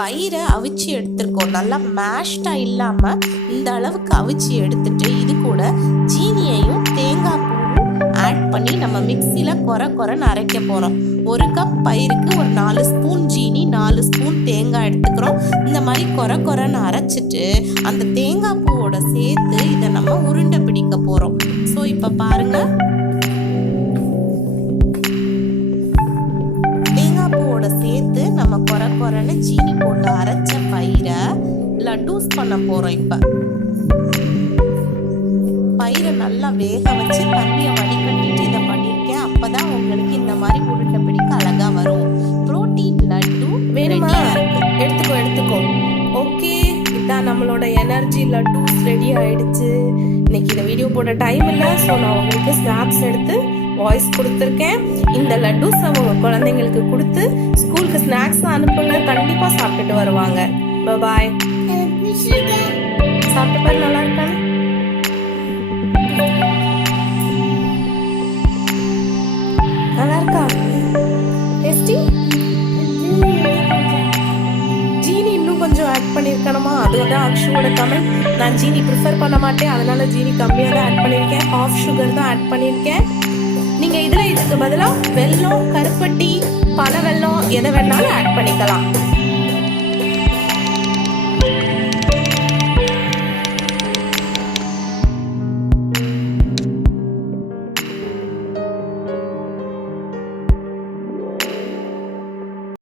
பயிரை அவிச்சு எடுத்துருக்கோம். நல்லா மேஷ்டாக இல்லாமல் இந்த அளவுக்கு அவிச்சு எடுத்துட்டு இது கூட ஜீனியையும் தேங்காய் பூவும் ஆட் பண்ணி நம்ம மிக்சியில் கொரன்னு அரைக்க போகிறோம். 1 கப் பயிருக்கு ஒரு 4 ஸ்பூன் ஜீனி 4 ஸ்பூன் தேங்காய் எடுத்துக்கிறோம். இந்த மாதிரி கொரன்னு அரைச்சிட்டு அந்த தேங்காய் பூவோட சேர்த்து இதை நம்ம உருண்டை பிடிக்க போகிறோம். ஸோ இப்போ பாருங்கள், தேங்காய் பூவோட சேர்த்து நம்ம கொரன்னு ஜீனி போட்டு அரைச்ச பயிரை லட்டூஸ் பண்ண போகிறோம். இப்போ பயிரை நல்லா வேக வச்சு தண்ணியை வடிகட்டிட்டு இதை பண்ணியிருக்கேன். அப்போ தான் உங்களுக்கு இந்த மாதிரி உருண்டை பிடிக்க அழகாக வரும். ப்ரோட்டீன் லட்டு வேணுமா? எடுத்துக்கோ. ஓகே, இதான் நம்மளோட எனர்ஜி லட்டூஸ் ரெடி ஆயிடுச்சு. இன்னைக்கு இந்த வீடியோ போட டைம் இல்லை, ஸோ நான் உங்களுக்கு ஸ்நாப்ஸ் எடுத்து வாய்ஸ் கொடுத்துருக்கேன். இந்த லட்டூஸ் அவங்க குழந்தைங்களுக்கு கொடுத்து ஸ்கூலுக்கு ஸ்நாக்ஸ் அனுப்புங்க, கண்டிப்பாக சாப்பிட்டுட்டு வருவாங்க. பாய். சாப்பிட்டு பாரு, நல்லா இருக்கான்னு. நல்லா இருக்கா? டேஸ்டி? ஜீனி இன்னும் கொஞ்சம் ஆட் பண்ணியிருக்கணுமா? அது வந்து அக்ஷுவோட கமெண்ட். நான் ஜீனி ப்ரிஃபர் பண்ண மாட்டேன், அதனால ஜீனி கம்மியாக தான் ஆட் பண்ணியிருக்கேன். ஹாஃப் சுகர் தான் ஆட் பண்ணியிருக்கேன். நீங்கள் இதுக்கு பதிலாக வெல்லம், கருப்பட்டி, பனை வெல்லம் எதை வேணாலும் ஆட் பண்ணிக்கலாம்.